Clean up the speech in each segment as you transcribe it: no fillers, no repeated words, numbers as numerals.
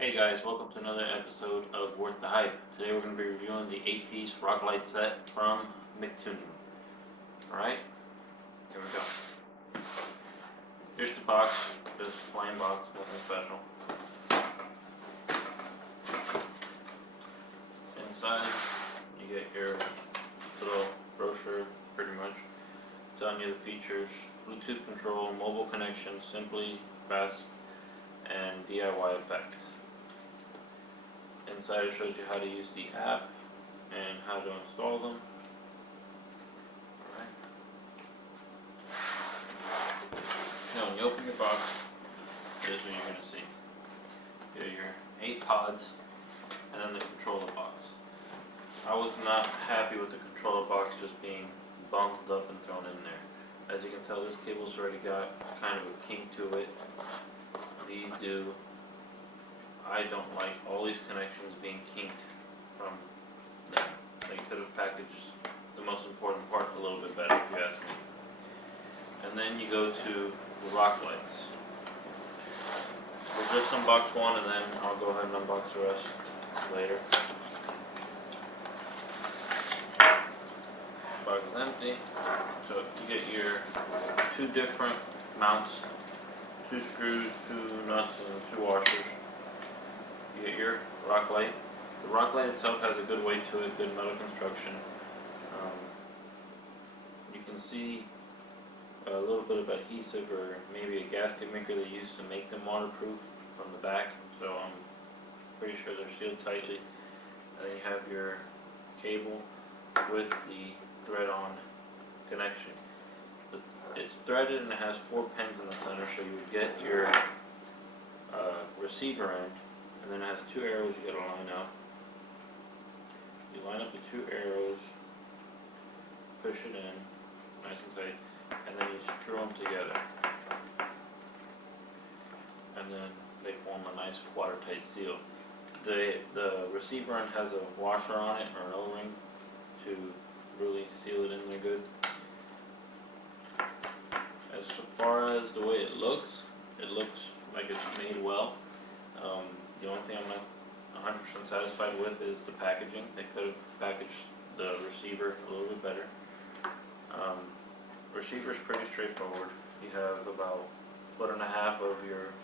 Hey guys, welcome to another episode of Worth the Hype. Today we're going to be reviewing the 8-piece rock light set from Mictuning. Alright, here we go. Here's the box, just plain box, nothing special. Inside you get your little brochure, pretty much, telling you the features: Bluetooth control, mobile connection, simply, fast, and DIY effect. Inside it shows you how to use the app and how to install them. Alright. Now when you open your box, this is what you're going to see. You have your 8 pods and then the controller box. I was not happy with the controller box just being bundled up and thrown in there. As you can tell, this cable's already got kind of a kink to it. These do. I don't like all these connections being kinked from them. They could have packaged the most important part a little bit better, if you ask me. And then you go to the rock lights. We'll just unbox one and then I'll go ahead and unbox the rest later. Box is empty. So you get your 2 different mounts, 2 screws, 2 nuts, and 2 washers. You get your rock light. The rock light itself has a good weight to it, good metal construction. You can see a little bit of adhesive or maybe a gasket maker they used to make them waterproof from the back, so I'm pretty sure they're sealed tightly. And then you have your cable with the thread-on connection. It's threaded and it has 4 pins in the center, so you would get your receiver end. And then it has 2 arrows you gotta line up. You line up the 2 arrows, push it in, nice and tight, and then you screw them together. And then they form a nice watertight seal. The receiver end has a washer on it, or an O-ring, to really seal it in there good. As far as the way it looks like it's made well. The only thing I'm not 100% satisfied with is the packaging. They could have packaged the receiver a little bit better. Receiver is pretty straightforward. You have about 1.5 feet of your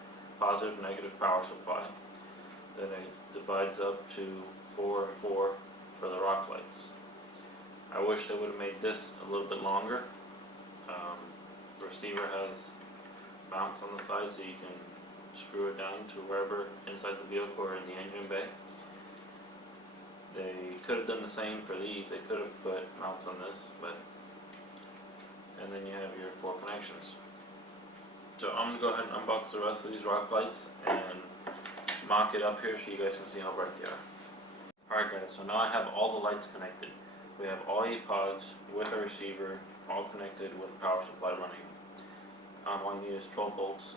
positive and negative power supply. Then it divides up to 4 and 4 for the rock lights. I wish they would have made this a little bit longer. The receiver has mounts on the side so you can screw it down to wherever inside the vehicle or in the engine bay. They could have done the same for these. They could have put mounts on this, and then you have your 4 connections. So I'm going to go ahead and unbox the rest of these rock lights and mock it up here so you guys can see how bright they are. Alright guys, so now I have all the lights connected. We have all 8 pods with a receiver, all connected with a power supply running. All you need is 12 volts.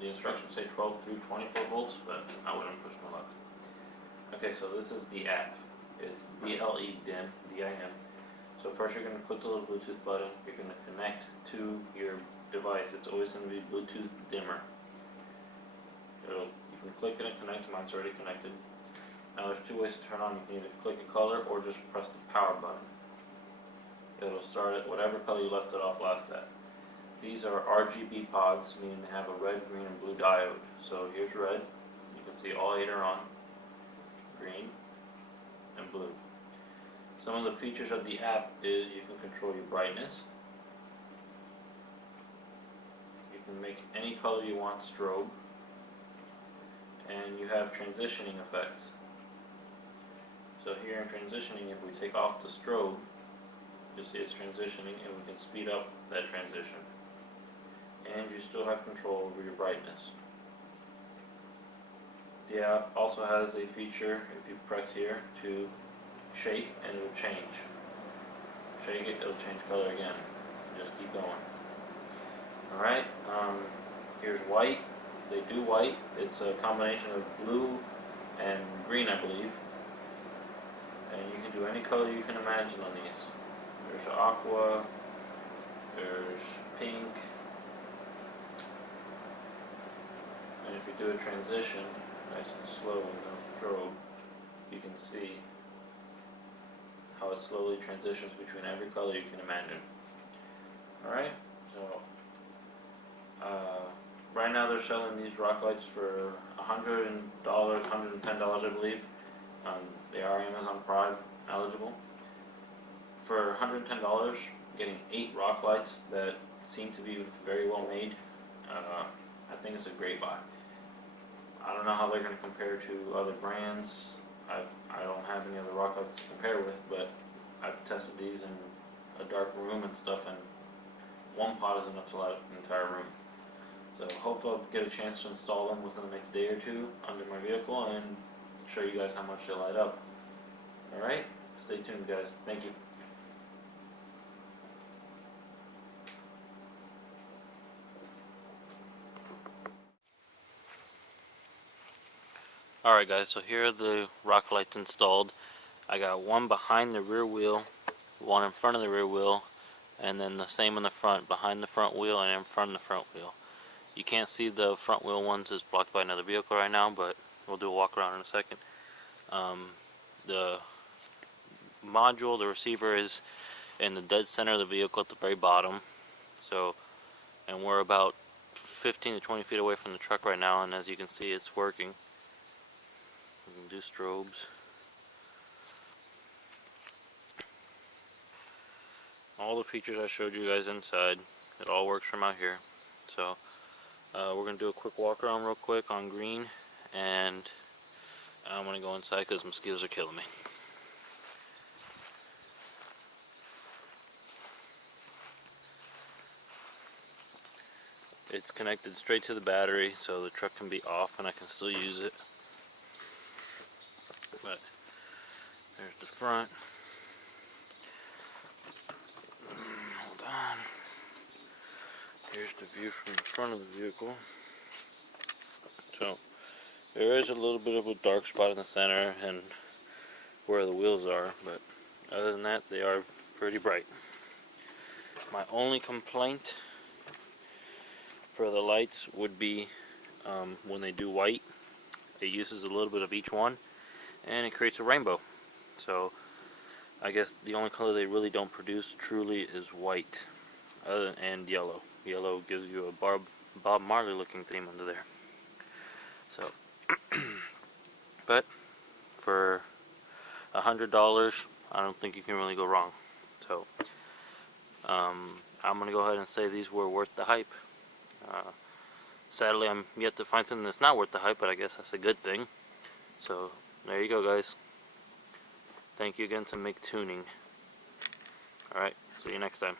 The instructions say 12 through 24 volts, but I wouldn't push my luck. Okay, so this is the app. It's BLE DIM, D-I-M. So first you're going to click the little Bluetooth button. You're going to connect to your device. It's always going to be Bluetooth dimmer. You can click it and connect. Mine's already connected. Now there's 2 ways to turn on. You can either click a color or just press the power button. It'll start at whatever color you left it off last at. These are RGB pods, meaning they have a red, green, and blue diode. So here's red. You can see all 8 are on. Green and blue. Some of the features of the app is you can control your brightness. You can make any color you want strobe. And you have transitioning effects. So here in transitioning, if we take off the strobe, you'll see it's transitioning and we can speed up that transition. And you still have control over your brightness. The app also has a feature, if you press here, to shake and it will change. Shake it, it'll change color again. Just keep going. Alright, here's white. They do white. It's a combination of blue and green, I believe. And you can do any color you can imagine on these. There's aqua, there's pink, and if you do a transition, nice and slow with no strobe, you can see how it slowly transitions between every color you can imagine. Alright, so right now they're selling these rock lights for $100, $110 I believe. They are Amazon Prime eligible. For $110, getting 8 rock lights that seem to be very well made, I think it's a great buy. I don't know how they're going to compare to other brands. I don't have any other rock lights to compare with, but I've tested these in a dark room and stuff, and one pot is enough to light up the entire room. So hopefully I'll get a chance to install them within the next day or two under my vehicle and show you guys how much they light up. Alright, stay tuned guys. Thank you. Alright guys, so here are the rock lights installed. I got one behind the rear wheel, one in front of the rear wheel, and then the same in the front, behind the front wheel and in front of the front wheel. You can't see the front wheel ones, it's blocked by another vehicle right now, but we'll do a walk around in a second. The module, the receiver, is in the dead center of the vehicle at the very bottom. So, and we're about 15 to 20 feet away from the truck right now, and as you can see, it's working. We can do strobes. All the features I showed you guys inside, it all works from out here. So we're going to do a quick walk around real quick on green, and I'm going to go inside because mosquitoes are killing me. It's connected straight to the battery, so the truck can be off and I can still use it. But there's the front. Hold on. Here's the view from the front of the vehicle. So there is a little bit of a dark spot in the center and where the wheels are, but other than that, they are pretty bright. My only complaint for the lights would be when they do white, it uses a little bit of each one and it creates a rainbow. So I guess the only color they really don't produce truly is white and yellow. Yellow gives you a Bob Marley looking theme under there. So but for $100, I don't think you can really go wrong. So I'm gonna go ahead and say these were worth the hype. Sadly, I'm yet to find something that's not worth the hype, but I guess that's a good thing. So there you go guys. Thank you again to Mictuning. Alright, see you next time.